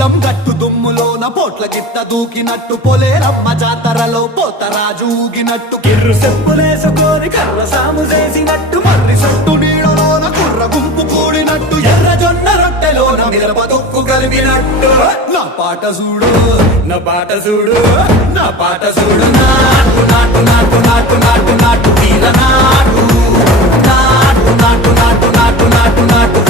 పొలం గట్టు దుమ్ములోన పోట్ల గిట్ట దూకినట్టు పొలేరమ్మ జాతరలో పోతరాజు ఊగినట్టు కిర్రు చెప్పులేసుకొని కర్ర సాము చేసినట్టు మర్రి సొట్టు నీడలోన కుర్ర గుంపు కూడినట్టు ఎర్ర జొన్న రొట్టెలోన మిరప తొక్కు కలిపినట్టు నా పాట చూడు నా పాట చూడు నా పాట చూడు నాటు నాటు నాటు నాటు నాటు నాటు వీర నాటు నాటు నాటు నాటు నాటు నాటు నాటు